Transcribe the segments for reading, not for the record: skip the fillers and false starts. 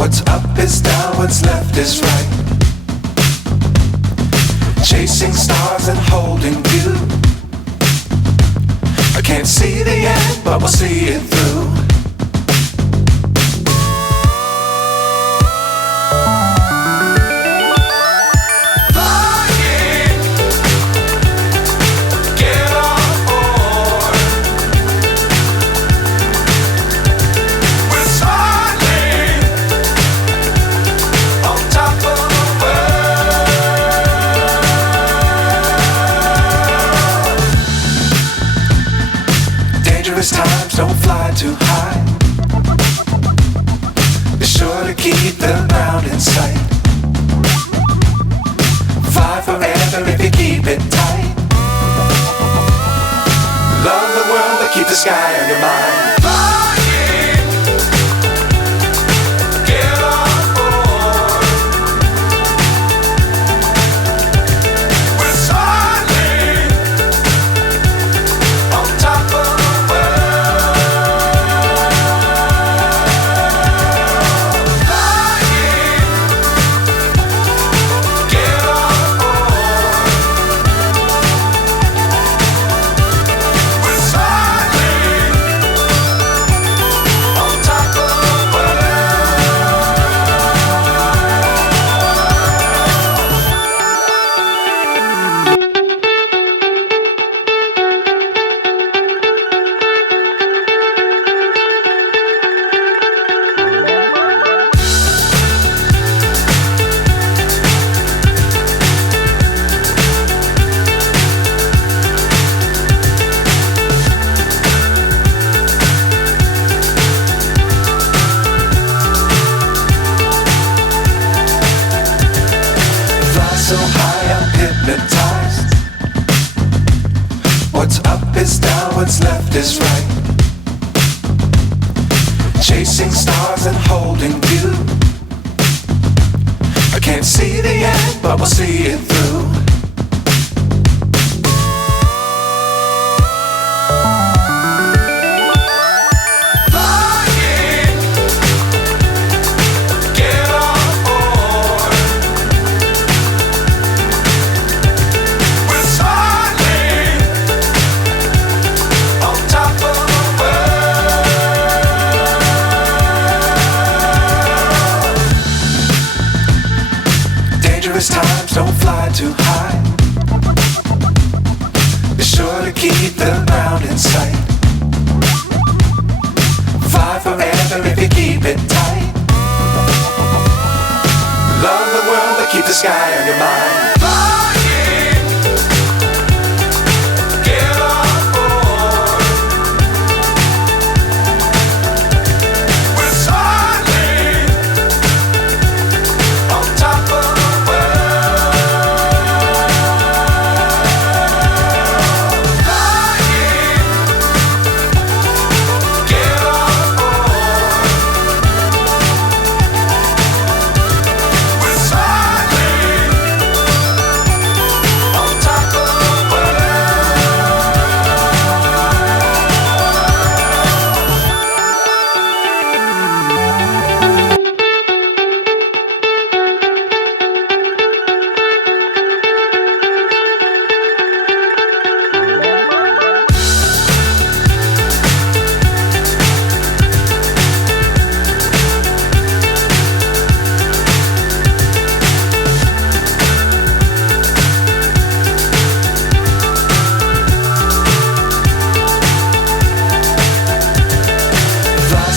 What's up is down, what's left is right. Chasing stars and holding you. I can't see the end, but we'll see it through. Times don't fly too high. Be sure to keep the ground in sight. Fly forever if you keep it tight. Love the world but keep the sky on your mind. So high I'm hypnotized. What's up is down, what's left is right. Chasing stars and holding you. I can't see the end, but we'll see it through. Times don't fly too high. Be sure to keep the ground in sight. Fly forever if you keep it tight. Love the world but keep the sky on your mind.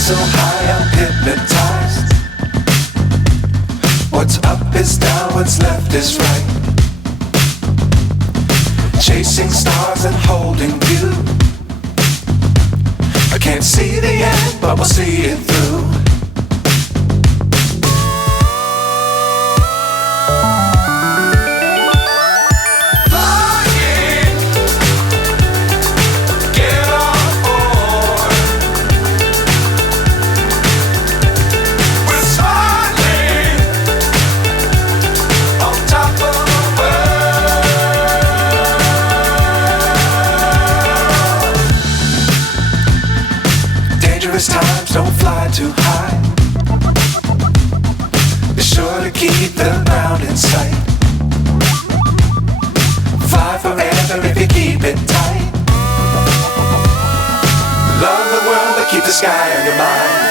So high I'm hypnotized. What's up is down, what's left is right. Chasing stars and holding you. I can't see the end, but we'll see it through. Times don't fly too high. sure to keep the ground in sight. Fly forever if you keep it tight. Love the world but keep the sky on your mind.